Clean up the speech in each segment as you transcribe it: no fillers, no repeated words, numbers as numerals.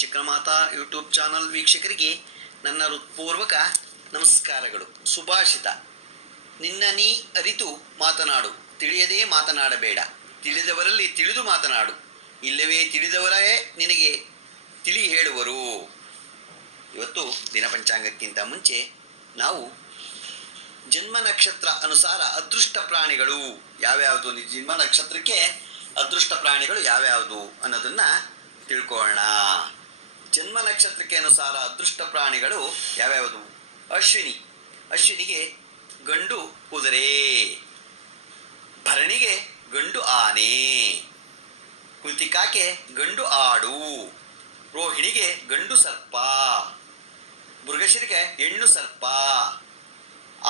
Chakramata YouTube channel ವೀಕ್ಷಕರಿಗೆ ನನ್ನ ಹೃತ್ಪೂರ್ವಕ ನಮಸ್ಕಾರಗಳು. ಸುಭಾಷಿತ: ನಿನ್ನ ನೀ ಅರಿತು ಮಾತನಾಡು, ತಿಳಿಯದೇ ಮಾತನಾಡಬೇಡ. ತಿಳಿದವರಲ್ಲಿ ತಿಳಿದು ಮಾತನಾಡು, ಇಲ್ಲವೇ ತಿಳಿದವರೇ ನಿನಗೆ ತಿಳಿ ಹೇಳುವರು. ಇವತ್ತು ದಿನಪಂಚಾಂಗಕ್ಕಿಂತ ಮುಂಚೆ ನಾವು ಜನ್ಮ ನಕ್ಷತ್ರ ಅನುಸಾರ ಅದೃಷ್ಟ ಪ್ರಾಣಿಗಳು ಯಾವ್ಯಾವುದು, ಜನ್ಮ ನಕ್ಷತ್ರಕ್ಕೆ ಅದೃಷ್ಟ ಪ್ರಾಣಿಗಳು ಯಾವ್ಯಾವುದು ಅನ್ನೋದನ್ನು ತಿಳ್ಕೊಳ್ಳೋಣ. ಜನ್ಮ ನಕ್ಷತ್ರಕ್ಕೆ ಅನುಸಾರ ಅದೃಷ್ಟ ಪ್ರಾಣಿಗಳು ಯಾವ್ಯಾವುದು? ಅಶ್ವಿನಿಗೆ ಗಂಡು ಕುದುರೆ, ಭರಣಿಗೆ ಗಂಡು ಆನೆ, ಕೃತಿಕಾಕ್ಕೆ ಗಂಡು ಆಡು, ರೋಹಿಣಿಗೆ ಗಂಡು ಸರ್ಪ, ಮೃಗಶಿರಿಗೆ ಹೆಣ್ಣು ಸರ್ಪ,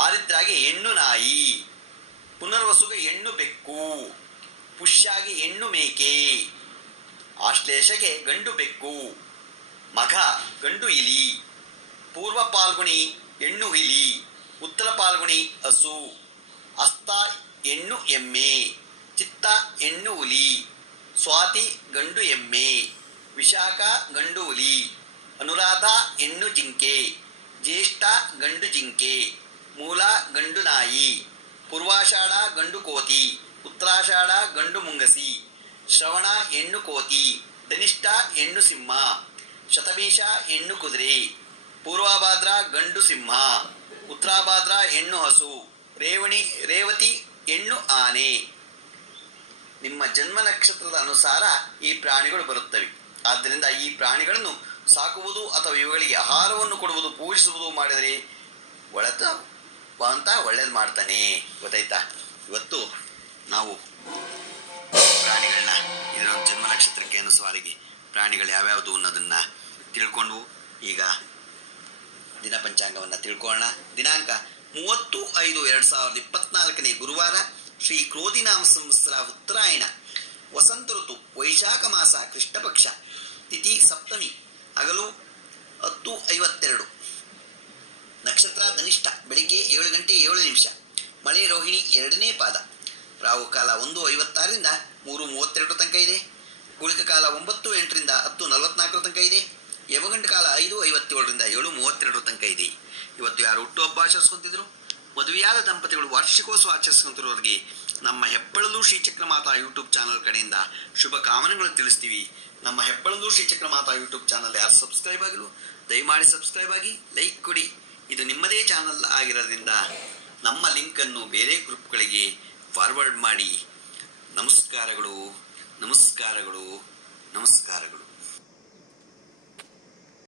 ಆರಿದ್ರಾಗೆ ಹೆಣ್ಣು ನಾಯಿ, ಪುನರ್ವಸುಗೆ ಹೆಣ್ಣು ಬೆಕ್ಕು, ಪುಷ್ಯಾಗೆ ಹೆಣ್ಣು ಮೇಕೆ, ಆಶ್ಲೇಷಗೆ ಗಂಡು ಬೆಕ್ಕು, ಮಘ ಗಂಡು ಇಲಿ, ಪೂರ್ವ ಪಾಲ್ಗುಣಿ ಹೆಣ್ಣು ಇಲಿ, ಉತ್ತರ ಪಾಲ್ಗುಣಿ ಹಸು, ಹಸ್ತ ಹೆಣ್ಣು ಎಮ್ಮೆ, ಚಿತ್ತ ಹೆಣ್ಣು ಹುಲಿ, ಸ್ವಾತಿ ಗಂಡು ಎಮ್ಮೆ, ವಿಶಾಖ ಗಂಡು ಹುಲಿ, ಅನುರಾಧ ಹೆಣ್ಣು ಜಿಂಕೆ, ಜ್ಯೇಷ್ಠ ಗಂಡು ಜಿಂಕೆ, ಮೂಲ ಗಂಡು ನಾಯಿ, ಪೂರ್ವಾಷಾಢ ಗಂಡು ಕೋತಿ, ಉತ್ತರಾಷಾಢ ಗಂಡು ಮುಂಗಸಿ, ಶ್ರವಣ ಹೆಣ್ಣು ಕೋತಿ, ಧನಿಷ್ಠ ಹೆಣ್ಣು ಸಿಂಹ, ಶತಭೀಷ ಹೆಣ್ಣು ಕುದುರೆ, ಪೂರ್ವಭಾದ್ರ ಗಂಡು ಸಿಂಹ, ಉತ್ತರಾಭಾದ್ರ ಹೆಣ್ಣು ಹಸು, ರೇವತಿ ಹೆಣ್ಣು ಆನೆ. ನಿಮ್ಮ ಜನ್ಮ ನಕ್ಷತ್ರದ ಅನುಸಾರ ಈ ಪ್ರಾಣಿಗಳು ಬರುತ್ತವೆ. ಆದ್ದರಿಂದ ಈ ಪ್ರಾಣಿಗಳನ್ನು ಸಾಕುವುದು ಅಥವಾ ಇವುಗಳಿಗೆ ಆಹಾರವನ್ನು ಕೊಡುವುದು, ಪೂಜಿಸುವುದು ಮಾಡಿದರೆ ಅಂತ ಒಳ್ಳೇದು ಮಾಡ್ತಾನೆ. ಗೊತ್ತಾಯ್ತಾ? ಇವತ್ತು ನಾವು ಪ್ರಾಣಿಗಳನ್ನ ಇದರ ಜನ್ಮ ನಕ್ಷತ್ರಕ್ಕೆ ಅನುಸಾರಿಗೆ ಪ್ರಾಣಿಗಳು ಯಾವ್ಯಾವುದು ಅನ್ನೋದನ್ನು ತಿಳ್ಕೊಂಡು ಈಗ ದಿನ ಪಂಚಾಂಗವನ್ನು ತಿಳ್ಕೊಳ್ಳೋಣ. ದಿನಾಂಕ 30/5/2024 ಗುರುವಾರ, ಶ್ರೀ ಕ್ರೋಧಿನಾಮ ಸಂವತ್ಸರ, ಉತ್ತರಾಯಣ, ವಸಂತ ಋತು, ವೈಶಾಖ ಮಾಸ, ಕೃಷ್ಣ ಪಕ್ಷ, ತಿಥಿ ಸಪ್ತಮಿ, ಹಗಲು 10:52, ನಕ್ಷತ್ರ ಧನಿಷ್ಠ, ಬೆಳಿಗ್ಗೆ 7:07, ಮಳೆ ರೋಹಿಣಿ 2ನೇ ಪಾದ, ರಾಹುಕಾಲ 1:56ರಿಂದ 3:32 ತನಕ ಇದೆ, ಗುಳಿಕ ಕಾಲ 9:08ರಿಂದ 10:44 ತನಕ ಇದೆ, ಯಮಗಂಡ ಕಾಲ 5:57ರಿಂದ 7:32 ತನಕ ಇದೆ. ಇವತ್ತು ಯಾರು ಹುಟ್ಟುಹಬ್ಬ ಆಚರಿಸ್ಕೊಂತಿದ್ರು, ಮದುವೆಯಾದ ದಂಪತಿಗಳು ವಾರ್ಷಿಕೋತ್ಸವ ಆಚರಿಸ್ಕೊಂತಿರೋರಿಗೆ ನಮ್ಮ ಹೆಬ್ಬಳಲು ಶ್ರೀಚಕ್ರಮಾತಾ ಯೂಟ್ಯೂಬ್ ಚಾನಲ್ ಕಡೆಯಿಂದ ಶುಭ ಕಾಮನೆಗಳು ತಿಳಿಸ್ತೀವಿ. ನಮ್ಮ ಹೆಬ್ಬಳಲು ಶ್ರೀಚಕ್ರಮಾತಾ ಯೂಟ್ಯೂಬ್ ಚಾನಲ್ ಯಾರು ಸಬ್ಸ್ಕ್ರೈಬ್ ಆಗಿಲ್ಲ ದಯಮಾಡಿ ಸಬ್ಸ್ಕ್ರೈಬ್ ಆಗಿ, ಲೈಕ್ ಕೊಡಿ. ಇದು ನಿಮ್ಮದೇ ಚಾನಲ್ ಆಗಿರೋದ್ರಿಂದ ನಮ್ಮ ಲಿಂಕನ್ನು ಬೇರೆ ಗ್ರೂಪ್ಗಳಿಗೆ ಫಾರ್ವರ್ಡ್ ಮಾಡಿ. ನಮಸ್ಕಾರಗಳು, ನಮಸ್ಕಾರಗಳು, ನಮಸ್ಕಾರಗಳು.